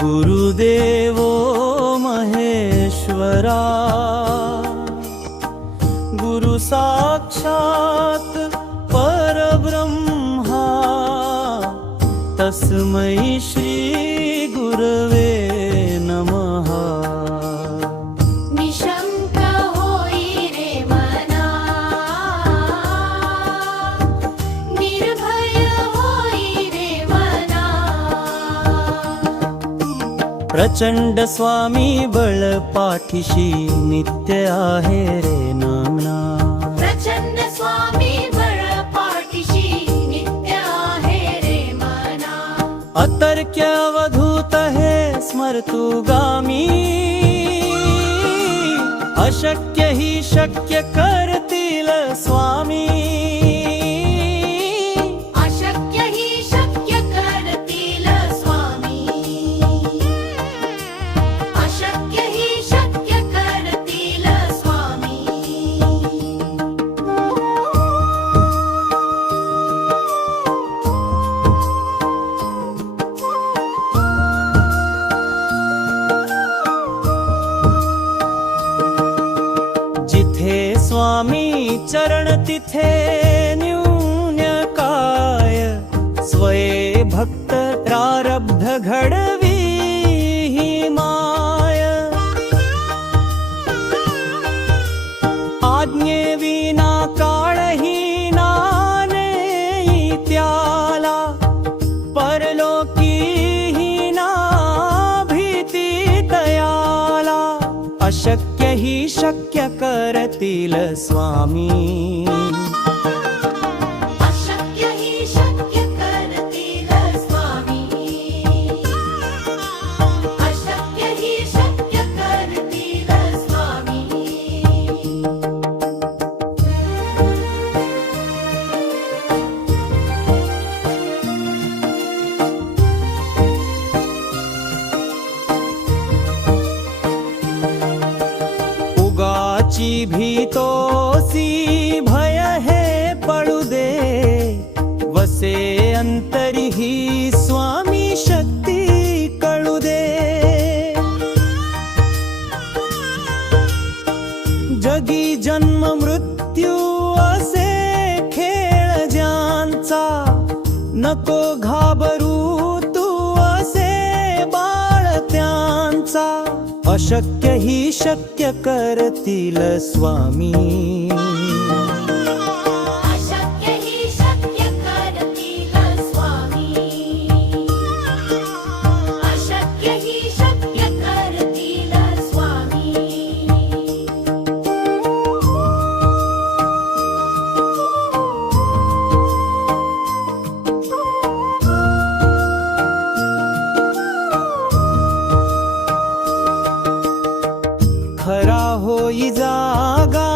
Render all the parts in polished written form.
गुरुदेवो महेश्वरा गुरु साक्षात् परब्रह्मा तस्मै श्री गुरवे नमः। निशंक होई रे मना, निर्भय होई रे मना। प्रचंड स्वामी बळ पाठीशी नित्य आहे रे नामना। प्रचंड स्वामी बळ पाठीशी नित्य आहे रे मना। अतर्क्य अवधूत हे स्मर्तुगामी अशक्य ही शक्य करतील स्वामी। अशक्य ही शक्य करतील स्वामी। अशक्य ही शक्य करतील स्वामी। जिथे स्वामी चरण तिथे न्यून काय। स्वये भक्त प्रारब्ध घडवी ही माय। आज्ञे विना काळही नाने त्याला। परलोकी ही ना भीती तयाला। अशक्य ही शक्य करतील स्वामी। अशक्य ही शक्य करतील स्वामी। अशक्य ही शक्य करतील स्वामी। उगाची भीतोसी भय हे पळू दे। वसे अंतरी ही स्वामी शक्ती कळू दे। जगी जन्म मृत्यू असे खेळ ज्यांचा। नको घाबरू तू असे बाळ त्यांचा। अशक्य ही शक्य करतील स्वामी। अशक्य ही शक्य करतील स्वामी। अशक्य ही शक्य करतील स्वामी। खरा होई जागा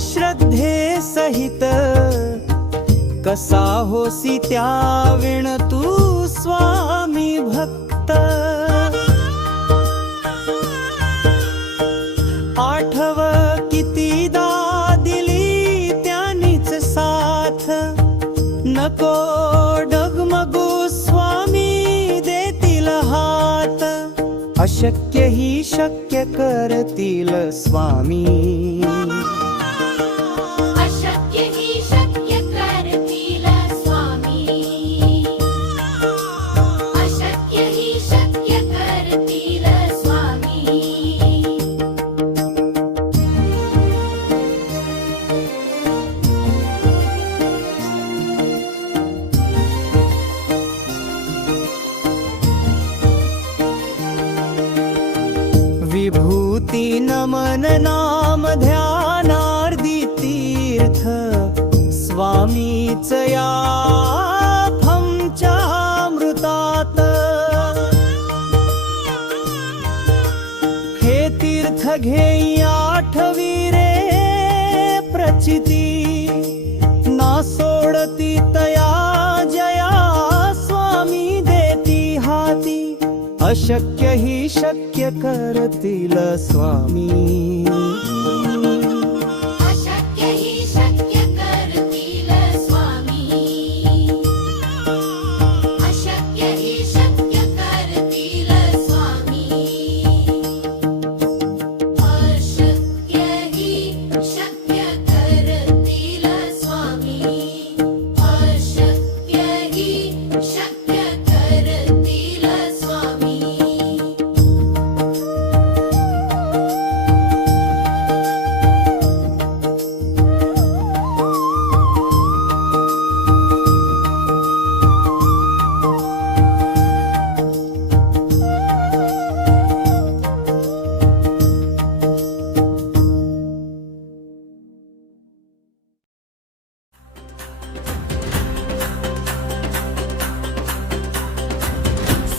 श्रद्धे सहित। कसा होसी त्या विण तू स्वामी भक्त। आठव कितीदा दिली त्यांनीच साथ। नको डगमगू स्वामी देतील हात। अशक्य ही शक्य करतील स्वामी। अशक्य ही शक्य करतील स्वामी। अशक्य ही शक्य करतील स्वामी। विभूती नमन नाम ध्यानार्दी तीर्थ। स्वामीच या फमच्या अमृतात। हे तीर्थ घेई आठवी रे प्रचिती। ना सोडती तया जया स्वामी देती हाती। अशक्य ही शक्य करतील स्वामी। अशक्य ही शक्य करतील स्वामी। अशक्य ही शक्य करतील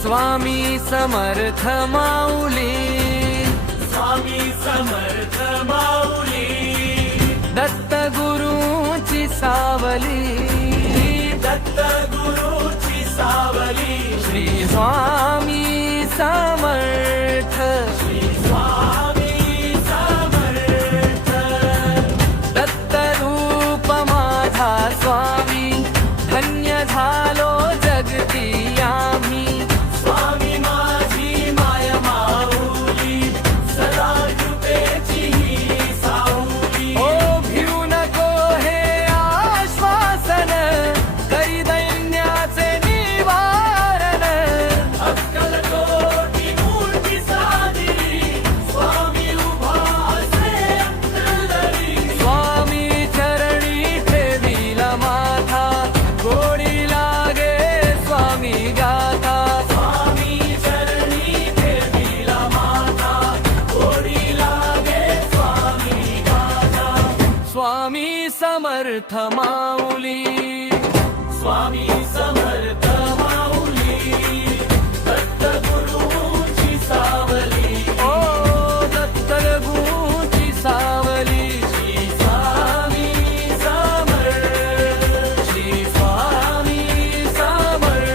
स्वामी समर्थ माऊली, स्वामी समर्थ माऊली, दत्त गुरूची सावली, दत्त गुरुची सावली, श्री स्वामी समर्थ, श्री स्वामी समर्थ, दत्त रूप माझा स्वामी, धन्य झालो जगती आम्ही. स्वामी माझी माय माऊली, सदा कृपेची ही सावली. ओ भिऊ नको हे आश्वासन, करी दैन्याचे निवारण. अक्कलकोटी मूर्ती साजरी, स्वामी उभा असे अंतरदरी. स्वामी चरणी ठेविला माथा, गोडी लागे स्वामी गाथा. स्वामी चरणी ठेविला माथा, गोडी लागे स्वामी गाथा. स्वामी समर्थ माऊली, स्वामी समर्थ माऊली, दत्त गुरुची सावली, ओ दत्त गुरूची सावली. श्री स्वामी समर्थ, श्री स्वामी समर्थ.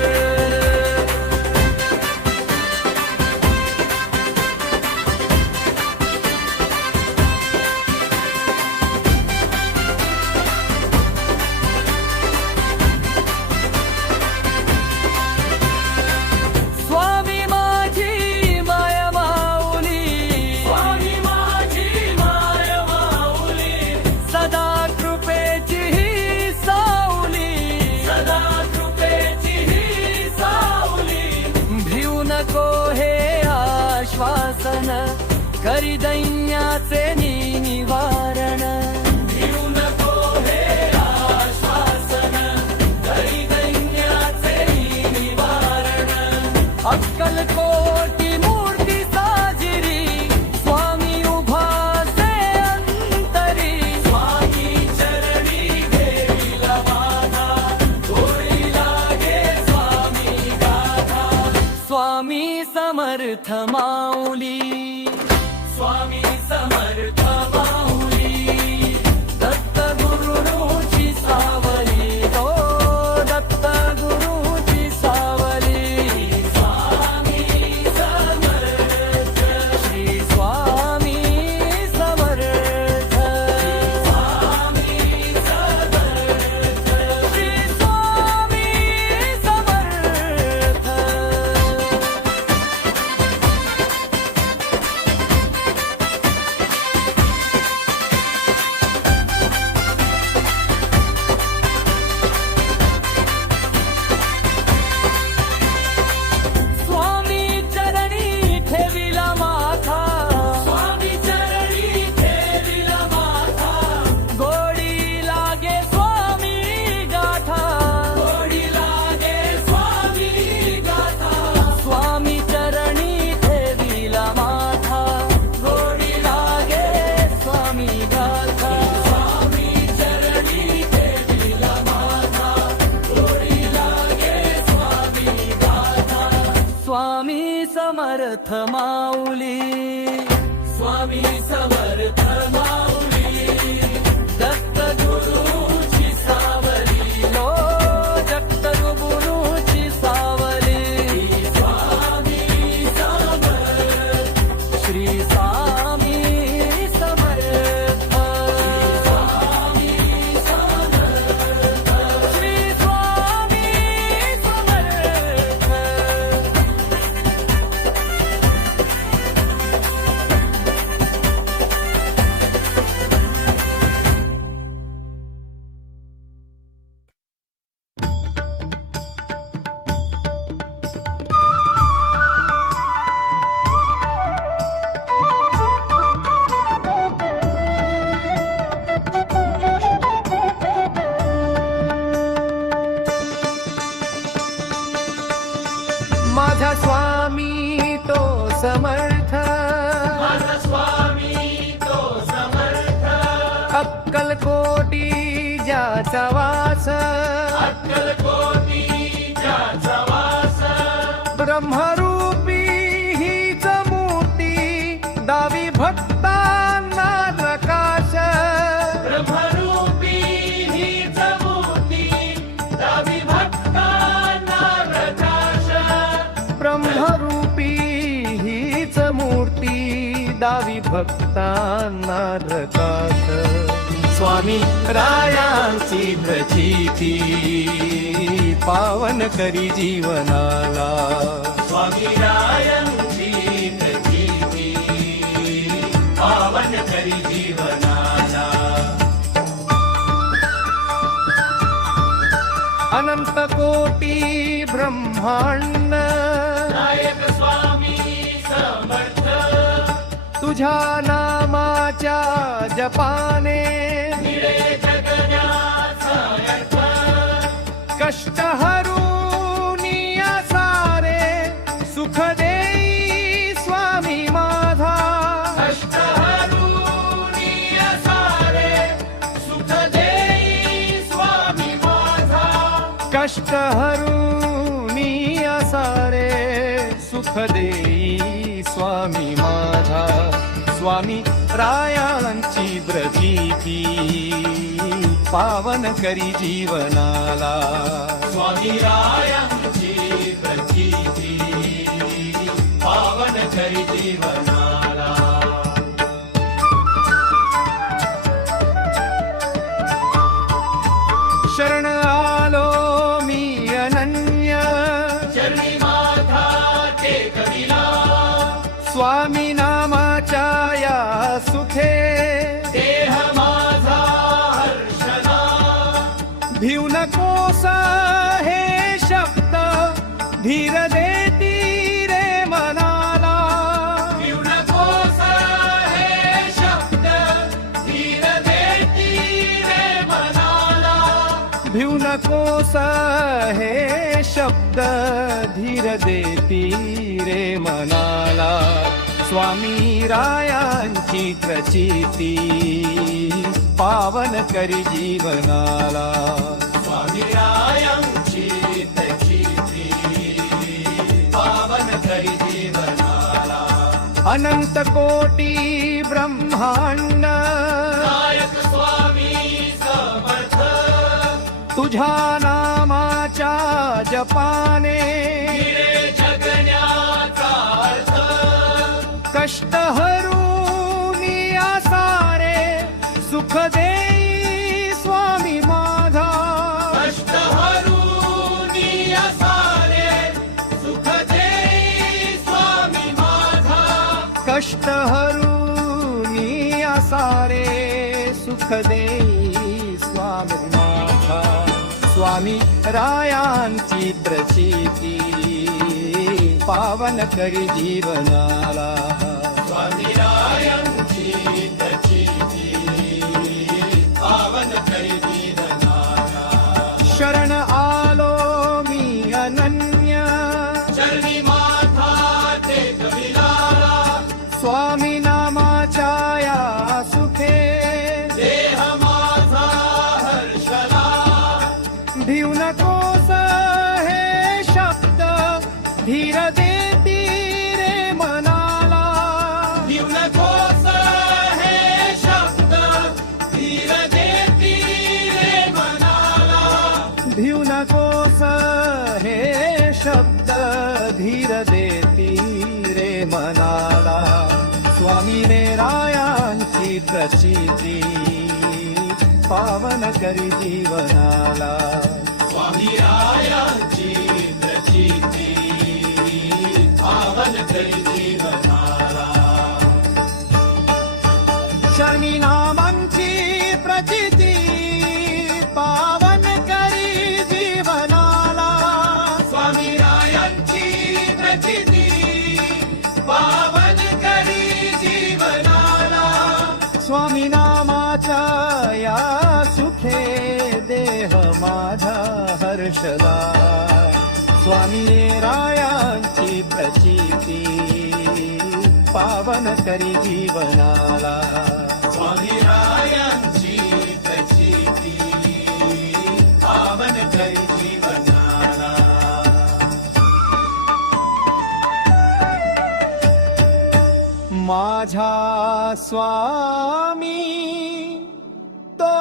स्वामी माझी माय माऊली, स्वामी माझी माय माऊली, सदा कृपेची ही सावली. सदा कृपेची ही सावली. भिऊ नको हे आश्वासन, करी दैन्याचे निवारण. भिऊ नको हे आश्वासन, करी दैन्याचे निवारण. अक्कलकोटी मूर्ती साजिरी, स्वामी उभा से अंतरी. स्वामी चरणी ठेविला माथा, गोडी लागे स्वामी गाथा. स्वामी समर्थ माऊली, स्वामी समर्थ माऊली, दत्त गुरूची सावली, ओ दत्त गुरूची सावली. स्वामी समर्थ, श्री स्वामी समर्थ, स्वामी समर्थ, श्री स्वामी समर्थ. स्वामी चरणी ठेविला माथा, स्वामी चरणी ठेविला माथा, गोडी लागे स्वामी गाथा. गोडी लागे स्वामी गाथा. स्वामी चरणी ठेविला माथा, गोडी लागे स्वामी गाथा. स्वामी चरणी ठेविला माथा, गोडी लागे स्वामी गाथा. स्वामी समर्थ माऊली, स्वामी समर्थ माऊली, दत्त गुरूची सावली, लो दत्त गुरूची सावली. स्वामी समर्थ, श्री स्वामी समर्थ, स्वामी समर्थ, श्री स्वामी समर्थ. माझा स्वामी तो समर्थ, माझा स्वामी तो समर्थ, अक्कलकोटी ज्याचा वास, अक्कलकोटी ज्याचा वास, ब्रह्मरूपी हीच मूर्ती दावी भक्तांना प्रकाश. ब्रह्मरूपी हीच मूर्ती दावी भक्तांना प्रकाश. ब्रह्मरूपी हीच मूर्ती दावी भक्तांना प्रकाश. स्वामी रायांची प्रचिती पावन करी जीवनाला. स्वामी रायांची प्रचिती पावन करी जीवनाला. अनंत कोटी ब्रह्मांड नायक स्वामी समर्थ तुझ्या नामाच्या जपाने निळे जगण्याचा अर्थ. कष्ट हरूनी सारे सुख देई स्वामी माझा. कष्ट हरूनी सारे सुख देई स्वामी माझा. कष्ट हरूनी सारे सुख देई स्वामी माझा. स्वामी रायांची प्रचिती पावन करी जीवनाला. स्वामी रायांची प्रचिती पावन करी जीवनाला. शरण आलो मी अनन्य चरणी माथा टेकविला. स्वामी नामाच्या या सुखे देह माझा हर्षला. भिऊ नकोस हे शब्द धीर देती रे मनाला. भिऊ नकोस हे शब्द धीर देती रे मनाला. भिऊ नकोस हे शब्द धीर देती रे मनाला. स्वामी रायांची प्रचिती पावन करी जीवनाला. स्वामी रायांची प्रचिती पावन करी जीवनाला. अनंत कोटी ब्रह्मांड नायक स्वामी समर्थ तुझ्या नामाच्या जपाने निळे जगण्याचा अर्थ. कष्ट हरूनी सारे सुख देई स्वामी माझा. कष्ट हरूनी सारे सुख देई स्वामी माझा. कष्ट हरूनी सारे सुख देई स्वामी माझा. स्वामी रायांची प्रचिती पावन करी जीवनाला. स्वामी रायांची प्रचिती पावन करी जीवनाला. शरण आलो मी अनन्य चरणी माथा टेकविला. स्वामी नामाच्या या सुखे देह माझा हर्षला. भिऊ नकोस हे शब्द धीर देती रे मनाला. भिऊ नकोस हे शब्द धीर देती रे मनाला. भिऊ नकोस हे शब्द धीर देती रे मनाला. स्वामी रायांची प्रचिती पावन करी जीवनाला. स्वामी रायांची प्रचिती पावन करी जीवनाला. शनी नामांची प्रचिती पावन करी जीवनाला. स्वामी रायांची प्रचिती पावन करी जीवनाला. स्वामी नामाच्या या सुखे देह माझा हर्षला. स्वामी रायांची प्रचिती पावन करी जीवनाला. स्वामी रायांची प्रचिती पावन करी जीवनाला. माझा स्वामी तो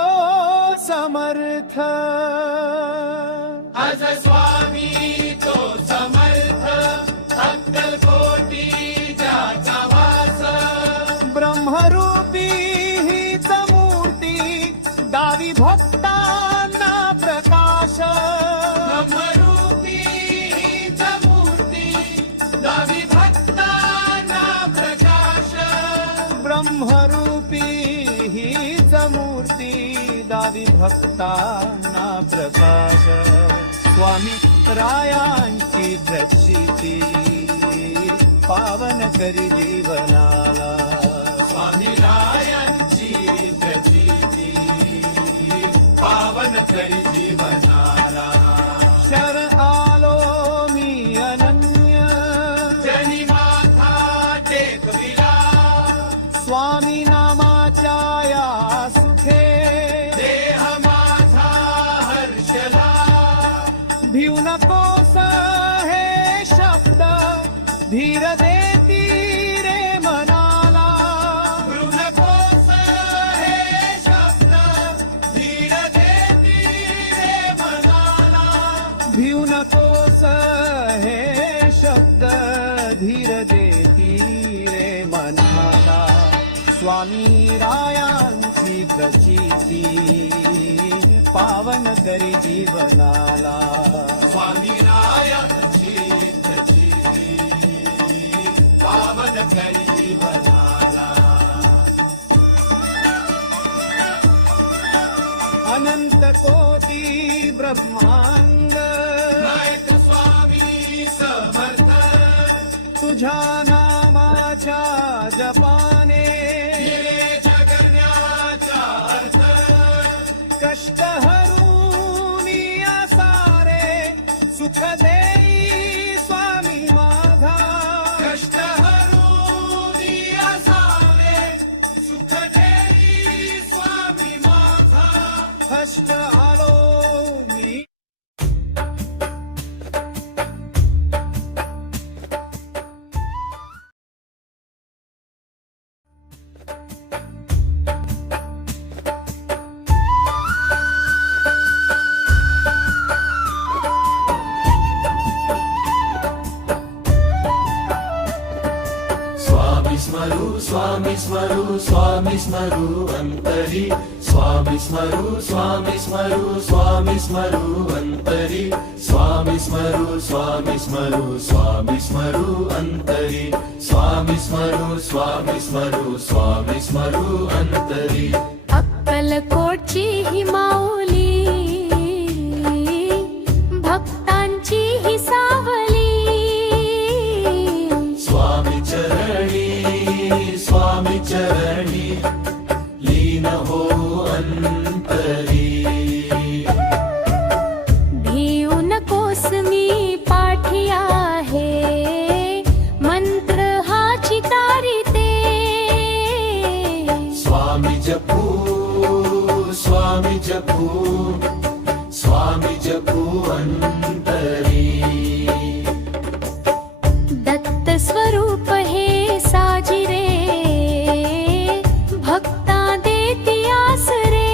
समर्थ आज स्वामी तो समर्थ अक्कलकोटी ज्याचा वास ब्रह्मरूपी हीच मूर्ती दावी भक्तांना प्रकाश ब्रह्मरूपी हीच मूर्ती दावी भक्तांना प्रकाश ब्रह्मरूपी हीच मूर्ती दावी भक्तांना प्रकाश स्वामी रायांची प्रचिती पावन करी जीवनाला स्वामी रायांची प्रचिती पावन करी जीवनाला शरण आलो मी अनन्य जनी माथा टेकविला स्वामी नामाच्या या सुखे देह माझा हर्षला भिऊ नकोस हे शब्द धीर देती रे मनाला नकोस हे शब्द धीर देती रे मनाला भिऊ नकोस हे शब्द धीर देती रे मनाला स्वामी रायांची प्रचिती पावन करी जीवनाला स्वामी रायांची प्रचिती पावन करी जीवनाला अनंत कोटी ब्रह्मांड नायक स्वामी समर्थ तुझ्या नामाच्या जपाने हिरे जगण्याचा अर्थ कष्ट हरूनी सारे सुख देई स्वामी माझा कष्ट हरुनी असावे सुख देई स्वामी माझा हष्ट आलो मी स्वामी स्मरु स्वामी स्मरु स्वामी स्मरु अंतरी स्वामी स्मरु स्वामी स्मरु स्वामी स्मरु अंतरी स्वामी स्मरु स्वामी स्मरु स्वामी स्मरु अंतरी स्वामी स्मरु स्वामी स्मरु स्वामी स्मरु अंतरी अक्कलकोटची ही माऊली भक्तांची ही सावली स्वामी चरणी लीन हो अंतरी भिऊ नकोस मी पाठी आहे मंत्र हा चितारिते स्वामी जपू स्वामी जपू स्वामी जपू अंतरी दत्त स्वरूप हे साजिरे भक्ता देती आसरे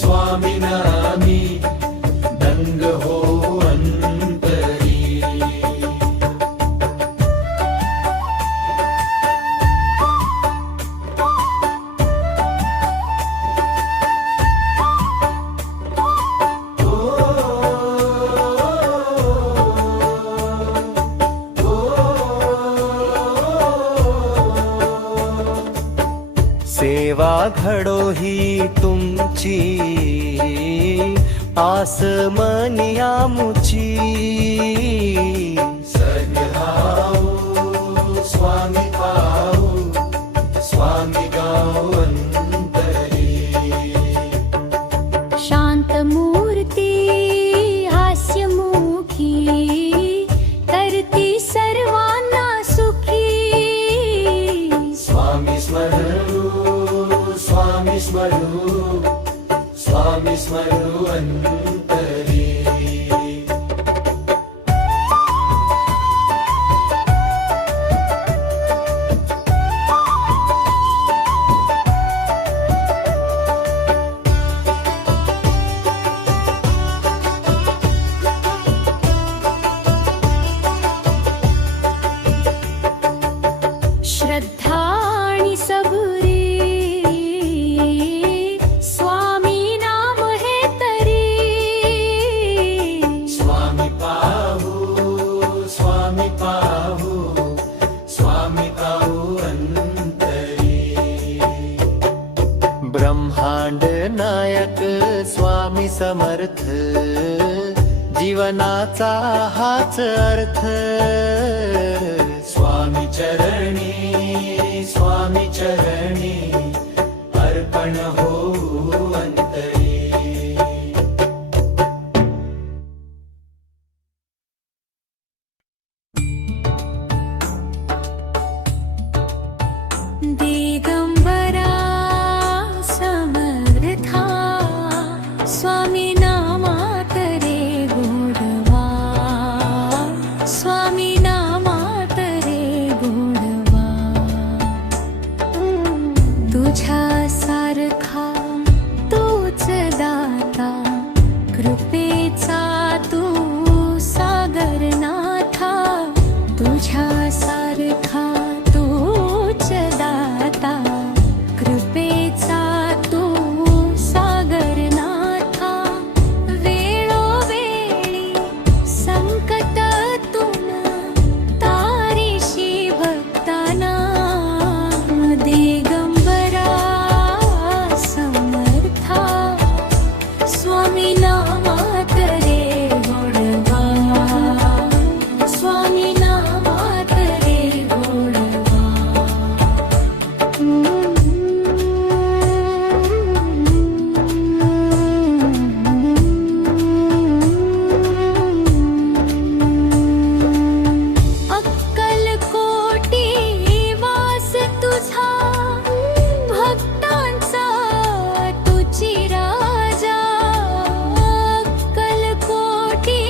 स्वामी नामी दंग हो अंतरी सेवा घडो ही तुमची आस मनियामुची सगळाऊ स्वामी पाऊ स्वामी गाव अंतरी शांत मूर्ती हास्यमुखी करती सर्वांना सुखी स्वामी स्मरू स्वामी स्मरू स्वामी स्मरू अंतरी समर्थ जीवनाचा हाच अर्थ स्वामी चरणी अर्पण होऊ अंतरी दिगंबरा समर्था स्वामी नामात रे गोडवा स्वामी नामात रे गोडवा तुझ्या सारखा तूच दाता कृपेचा तू सागर नाथा तुझ्या सारखा तूच दाता कृपेचा तू सागर नाथा वेळोवेळी संकटातून तारीशी भक्ताना दिगंबरा समर्था स्वामी नामात रे गोडवा स्वामी नामात रे गोडवा अक्कलकोटी वास तुझा भक्तांचा तुझी राजा अक्कलकोटी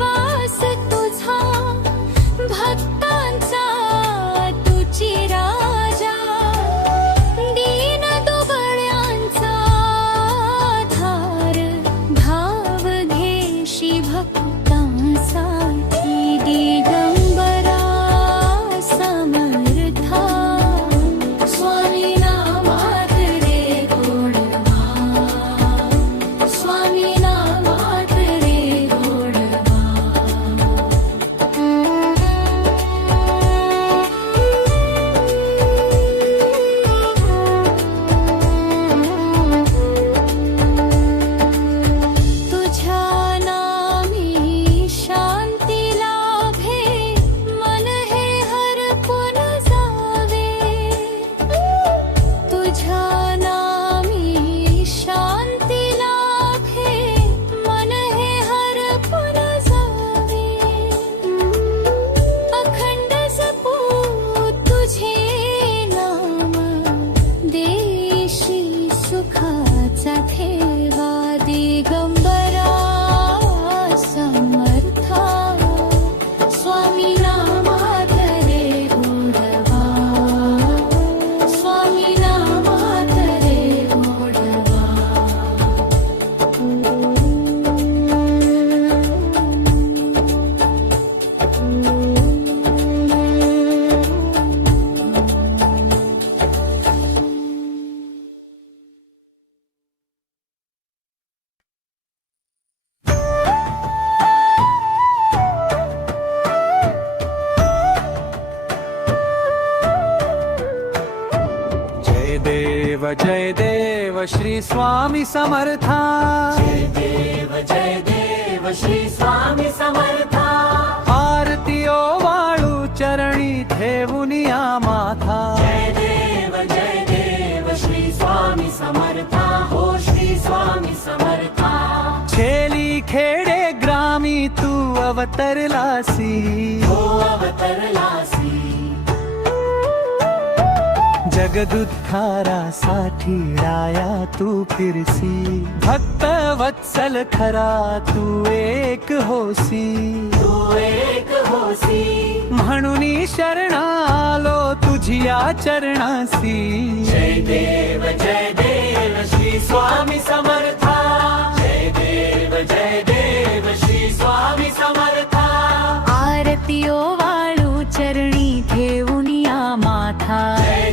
वास तुझा भक्तांचा तुझी राजा दीन दुबळ्यांचा धार धाव घेशी भक्तांसाठी दिगंबरा समर्था स्वामी नामात रे गोडवा स्वामी नामात रे गोडवा तुझ्या नामी शांती लाभे मन हे हरपून जावे तुझ्या नामी शांती लाभे मन हे हरपून जावे अखंड जपू तुझे नाम देशी सुखाचा ठेवा दिगंबरा समर्था स्वामी नामात रे गोडवा स्वामी नामात रे गोडवा जय देव श्री स्वामी समर्था जय देव श्री स्वामी समर्था आरती ओवाळू चरणी ठेवून या माथा जय देव श्री स्वामी समर्था हो श्री स्वामी समर्था छेली खेडे ग्रामी तू अवतरलासी हो अवतरलासी जगदुद्धारासाठी राया तू फिरसी भक्त वत्सल खरा तू एक होसी तू एक होसी म्हणून शरणालो तुझिया चरणासी जय देव श्री स्वामी समर्था जय देव श्री स्वामी समर्था आरती ओवाळू चरणी ठेवून या माथा जय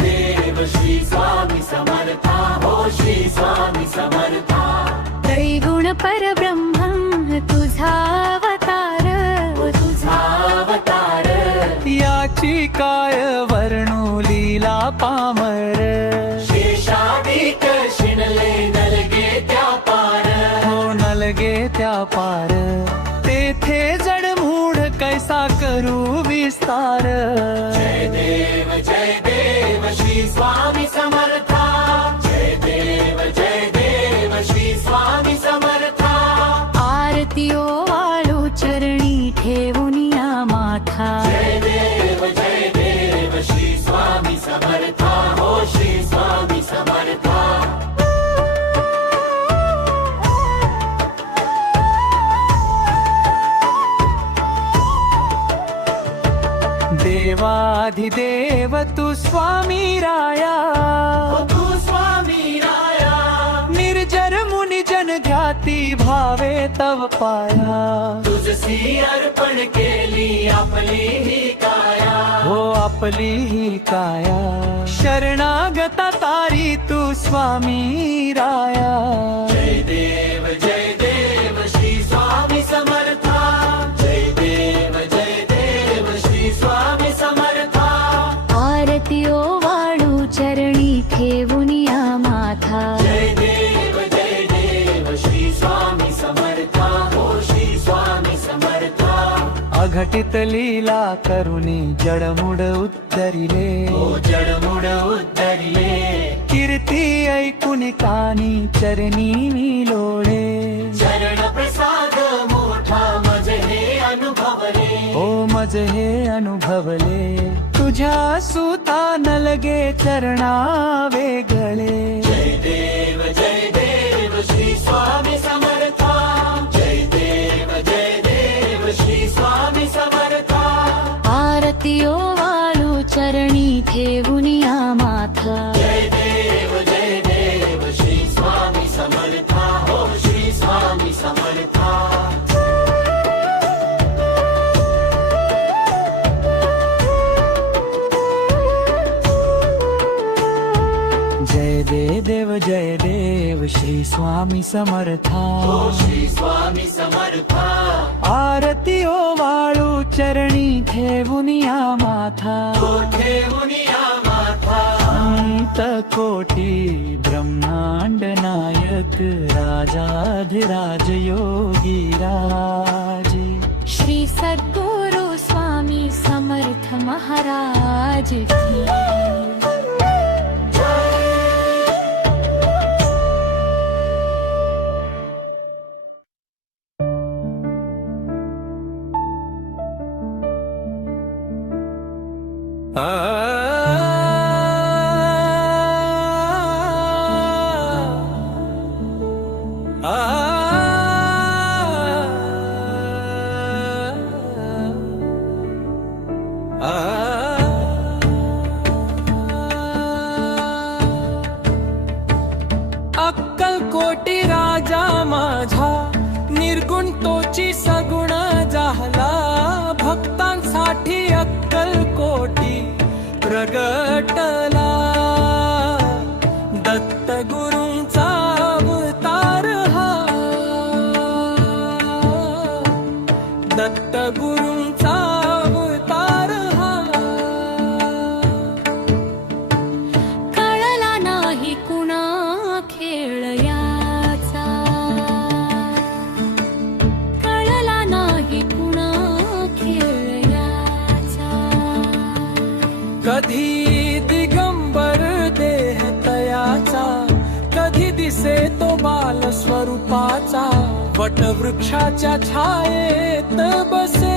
देव श्री स्वामी समर्था हो श्री स्वामी समर्था त्रैगुण परब्रह्म तुझा अवतार तुझा अवतार याची काय वर्णू लीला पामर शेषाधिक शिणले नलगे त्या त्या पार तेथे जडमूढ कैसा करू विस्तार जय देव श्री स्वामी समर्था जय देव श्री स्वामी समर्था आरती ओवाळू चरणी ठेवून या माथा जय देव श्री स्वामी समर्था हो श्री स्वामी समर्था देवाधिदेव तू स्वामी राया तू स्वामी राया निर्जर मुनि जन ध्याती भावे तव पाया तुझसी अर्पण केली आपली ही काया हो आपली ही काया शरणागता तारी तू स्वामी राया जय देव श्री स्वामी समर्था जय देव श्री स्वामी समर्था आरती ओवाळू चरणी ठेवून या माथा जय देव श्री स्वामी समर्था हो श्री स्वामी समर्था अघटित लीला करुणी जडमुड उद्धरिले हो जडमुड उद्धरिले कीर्ती ऐकुनी कानी चरणी मी लोळे चरण प्रसाद मोठा मज हे अनुभवले हो मज हे अनुभवले तुझ्या सुता न लगे चरणा वेगळे जय देव श्री स्वामी समर्था जय देव श्री स्वामी समर्था आरती ओवाळू चरणी ठेवून या माथा जय देव श्री स्वामी समर्था हो श्री स्वामी समर्था जय देव श्री स्वामी समर्था हो श्री स्वामी समर्था आरती ओवाळू चरणी ठेवून या माथा हो ठेवून या माथा अनंत कोटी ब्रह्मांड नायक राजाधिराज योगी राजे श्री सद्गुरु स्वामी समर्थ महाराज की अक्कलकोटी राजा माझा निर्गुण तोची सगुण झाला भक्तांसाठी अक्कलकोटी प्रगटला दत्त गुरूंचा अवतार हा दत्त गुरूंचा अवतार हा कळला नाही कुणा खेळ याचा कळला नाही कुणा खेळ याचा कधी दिगंबर देह तयाचा कधी दिसे तो बाल स्वरूपाचा वटवृक्षाच्या छायेत बसे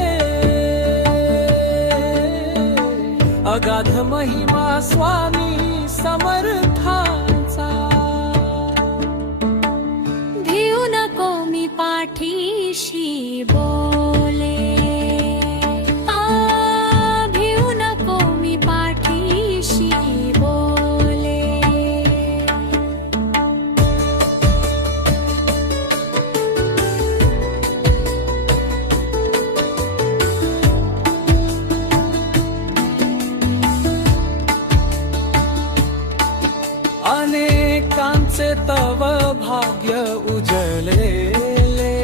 अगाध महिमा स्वामी समर्थांचा भिऊ नको मी पाठीशी बोले भिऊ नको मी पाठीशी बोले अनेकांचे तव भाग्य उजळलेले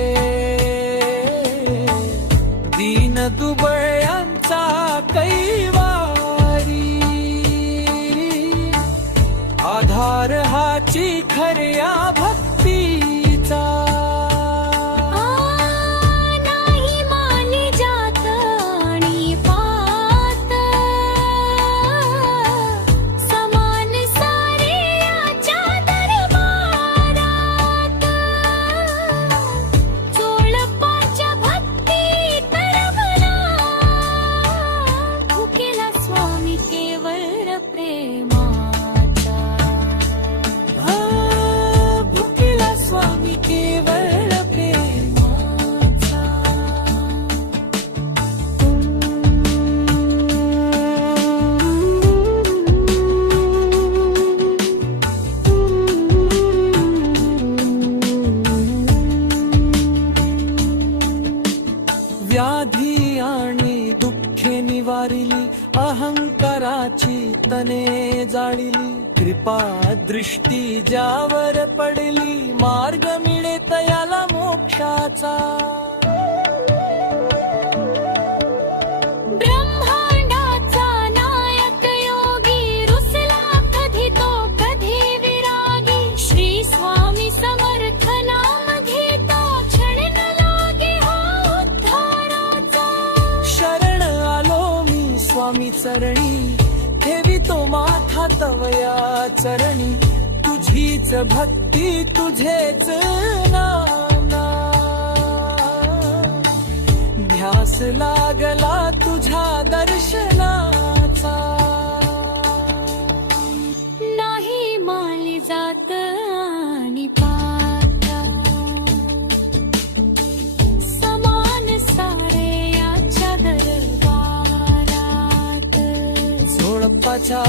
दीन दुबळ्यांचा कैवारी आधार हाची खऱ्या भक्तीचा व्याधी आणि दुःखे निवारिली, अहंकाराची तने जाळिली. कृपा दृष्टी ज्यावर पडली, मार्ग मिळे तयाला मोक्षाचा. ब्रह्मांडाचा नायक योगी, रुसला कधी तो कधी विरागी. श्री स्वामी समर्थ नाम घेता, क्षण न लागे हा उद्धाराचा. शरण आलो मी स्वामी चरणी, ठेवी तो माथा तवया चरणी. तुझीच भक्ती तुझेच नाम, ध्यास लागला तुझ्या दर्शनाचा. नाही मानली जात आणि पाता, समान सारे याच्या दरबारात. झोळपाच्या